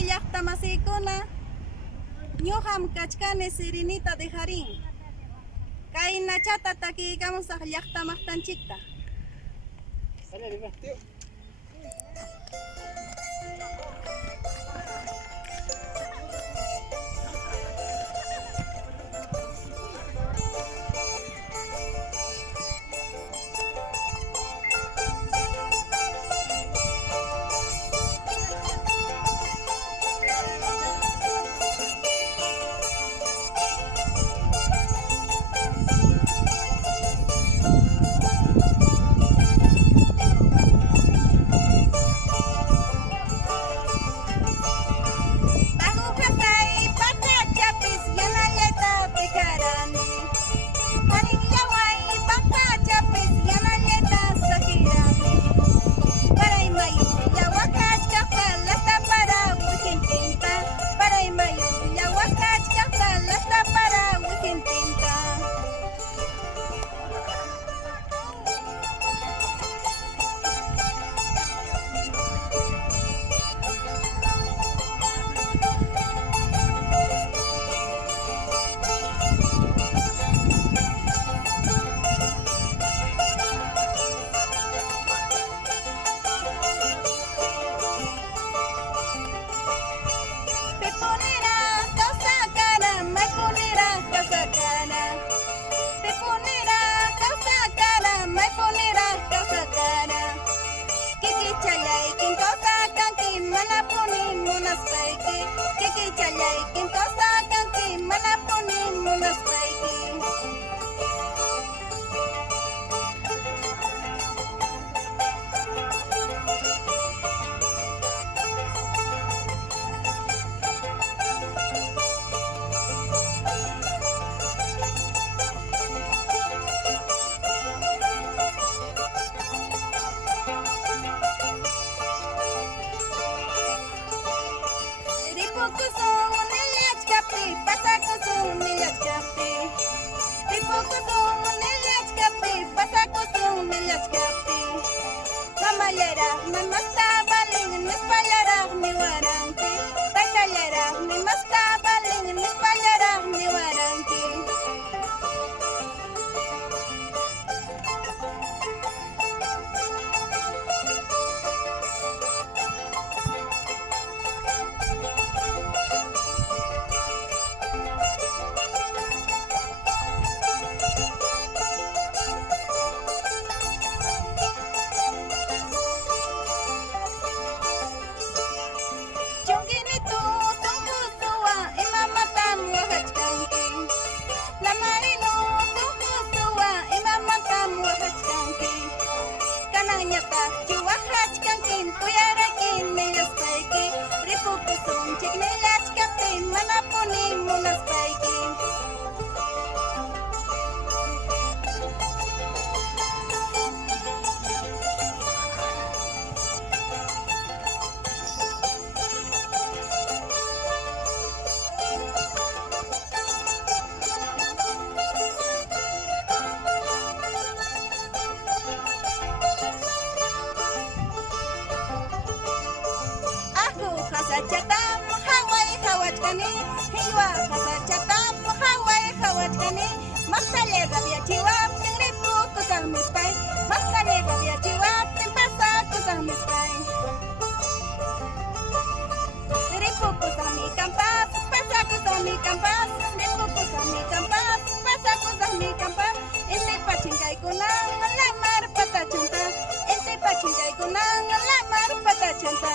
Kay llaqta masiykuna, ñuqam kachkani Sirinita de Jarín. Kay nachata takiykamusaq llaqta maqtanchikta. Chatam Hawaii Hawachkani, Hiwa Chatam Hawaii Hawachkani, Mastale Rabia Chiwap, Ripu Kusang Mispai, Mastale Rabia Chiwap, Timpasa Kusang Mispai. Ripu Kusami Kampas, Pasa Kusami Kampas, Ripu Kusami Kampas, Pasa Kusami Kampas, Inte Pachinkai Kunang, Lamar Patachunta, Inte Pachinkai Kunang, Lamar Patachunta.